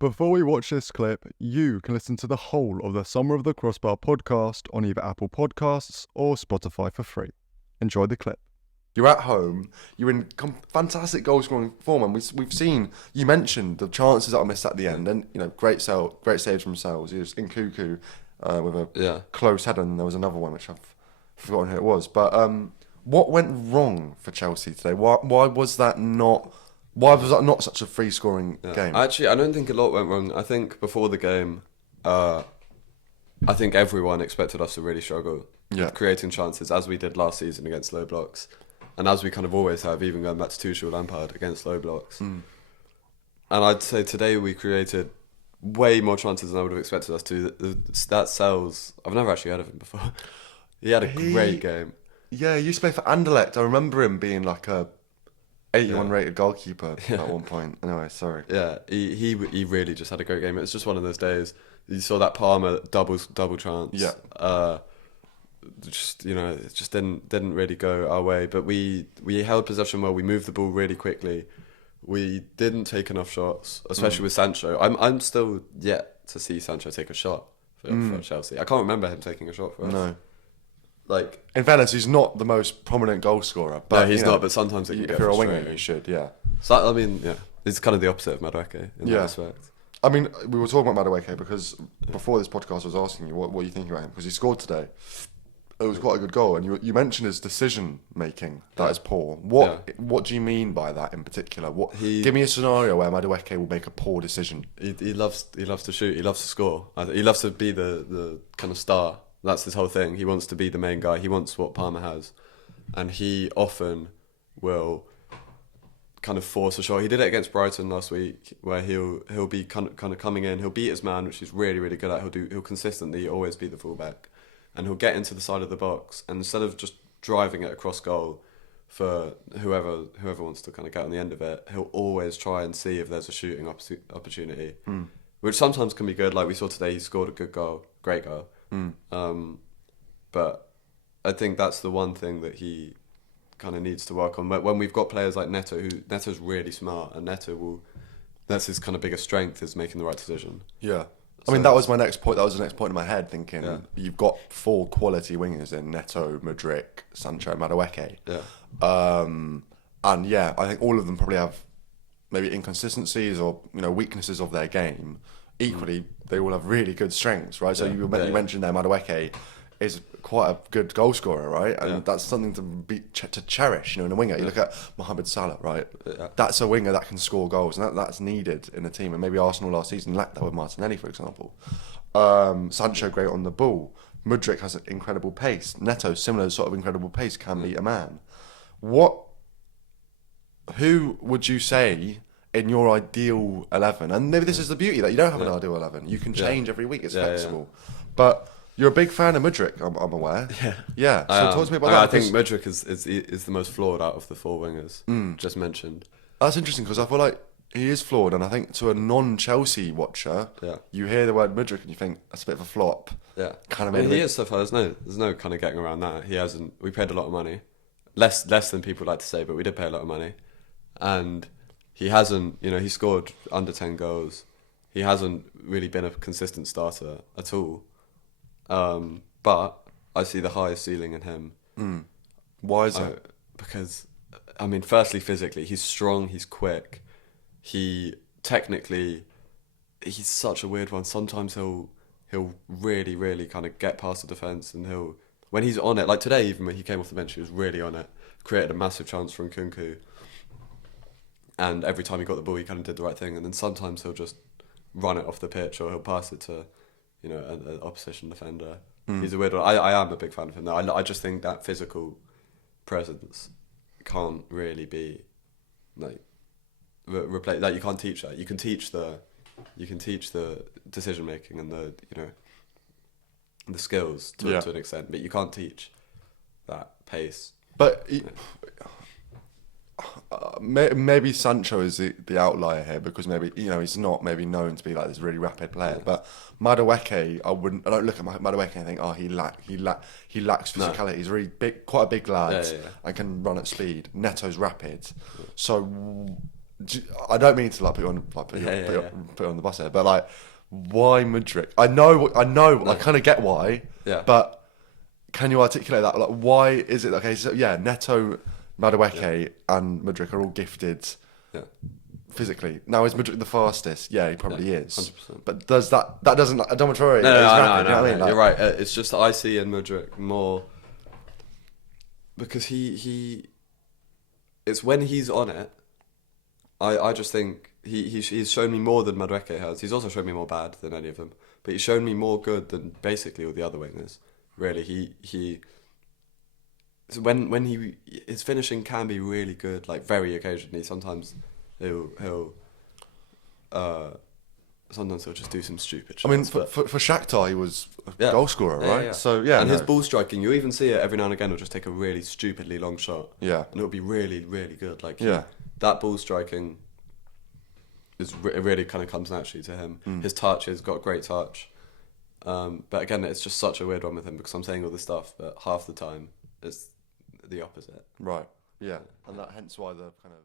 Before we watch this clip, you can listen to the whole of the Summer of the Crossbar podcast on either Apple Podcasts or Spotify for free. Enjoy the clip. You're at home, you're in fantastic goal-scoring form, and we've seen, you mentioned the chances that I missed at the end, and, great saves from Sells. He was in Cuckoo with a close header, and there was another one which I've forgotten who it was. But what went wrong for Chelsea today? Why was that not such a free-scoring game? Actually, I don't think a lot went wrong. I think before the game, I think everyone expected us to really struggle creating chances, as we did last season against low blocks. And as we kind of always have, even going back to Tuchel Lampard against low blocks. And I'd say today we created way more chances than I would have expected us to. That Sells, I've never actually heard of him before. He had a great game. Yeah, he used to play for Anderlecht. I remember him being like a 81 rated goalkeeper at one point. Anyway, sorry. Yeah, he really just had a great game. It was just one of those days. You saw that Palmer double chance. Yeah. It just didn't really go our way. But we held possession well. We moved the ball really quickly. We didn't take enough shots, especially with Sancho. I'm still yet to see Sancho take a shot for Chelsea. I can't remember him taking a shot for us. No. Like, in fairness, he's not the most prominent goal scorer. But, no, he's not. But sometimes it can get if you're a winger, frustrating. you should. Yeah. So I mean, it's kind of the opposite of Madueke in that respect. I mean, we were talking about Madueke because before this podcast, I was asking you what you thinking about him because he scored today. It was quite a good goal, and you mentioned his decision making that is poor. What do you mean by that in particular? Give me a scenario where Madueke will make a poor decision. He loves to shoot. He loves to score. He loves to be the kind of star. That's his whole thing. He wants to be the main guy. He wants what Palmer has, and he often will kind of force a shot. He did it against Brighton last week, where he'll be kind of coming in. He'll beat his man, which he's really really good at. He'll consistently always be the fullback. And he'll get into the side of the box, and instead of just driving it across goal for whoever wants to kind of get on the end of it, he'll always try and see if there's a shooting opportunity, which sometimes can be good. Like we saw today, he scored a great goal. But I think that's the one thing that he kind of needs to work on. But when we've got players like Neto's really smart, and that's his kind of biggest strength, is making the right decision. Yeah. I mean, that was my next point. That was the next point in my head, thinking you've got 4 quality wingers in Neto, Mudryk, Sancho, Madueke. Yeah. And yeah, I think all of them probably have maybe inconsistencies or weaknesses of their game. Equally, they all have really good strengths, right? So you mentioned there, Madueke is quite a good goal scorer, right? And that's something to cherish, in a winger. You look at Mohamed Salah, right? Yeah. That's a winger that can score goals, and that's needed in a team. And maybe Arsenal last season lacked that with Martinelli, for example. Sancho, great on the ball. Mudryk has an incredible pace. Neto, similar sort of incredible pace, can beat a man. Who would you say in your ideal 11? And maybe this is the beauty, that you don't have an ideal 11. You can change every week. It's flexible. But you're a big fan of Mudryk, I'm aware. Yeah. So talk to me about that. I think Mudryk is the most flawed out of the 4 wingers just mentioned. That's interesting because I feel like he is flawed, and I think to a non-Chelsea watcher, you hear the word Mudryk and you think that's a bit of a flop. Yeah. Kind of. He is so far. There's no kind of getting around that. He hasn't. We paid a lot of money, less than people like to say, but we did pay a lot of money, and he hasn't. He scored under 10 goals. He hasn't really been a consistent starter at all. But I see the highest ceiling in him. Why is it? Because, I mean, firstly, physically, he's strong, he's quick. Technically, he's such a weird one. Sometimes he'll really, really kind of get past the defence, and when he's on it, like today, even when he came off the bench, he was really on it, created a massive chance from Nkunku. And every time he got the ball, he kind of did the right thing. And then sometimes he'll just run it off the pitch, or he'll pass it to an opposition defender. He's a weird one. I am a big fan of him. I just think that physical presence can't really be replaced. Like, you can't teach that. You can teach the decision making and the skills to an extent, but you can't teach that pace. But maybe Sancho is the outlier here because maybe he's not maybe known to be like this really rapid player. Yeah. But Madueke, I don't look at Madueke and think, he lacks physicality. No. He's really big, quite a big lad, and can run at speed. Neto's rapid. So I don't mean to like put you on put you on the bus here, but like, why Mudryk? I know, I kind of get why. Yeah. But can you articulate that? Like, why is it okay? So yeah, Neto, Madueke, and Mudryk are all gifted. Yeah. Physically. Now, is Mudryk the fastest? Yeah, he probably is. 100%. But does that doesn't like Adama Traore? No, he's no, rapid, you know what I mean? Like, you're right. It's just that I see in Mudryk more because he it's when he's on it. I just think he's shown me more than Madueke has. He's also shown me more bad than any of them, but he's shown me more good than basically all the other wingers. Really, he so when his finishing can be really good, like very occasionally. Sometimes he'll sometimes he'll just do some stupid shots. I mean, for Shakhtar, he was a goal scorer, right? Yeah. So yeah, and his ball striking, you even see it every now and again. He'll just take a really stupidly long shot. Yeah, and it'll be really, really good. Like that ball striking is it really kind of comes naturally to him. His touch has got great touch, but again, it's just such a weird one with him because I'm saying all this stuff, but half the time it's the opposite. Right. Yeah, and that hence why the kind of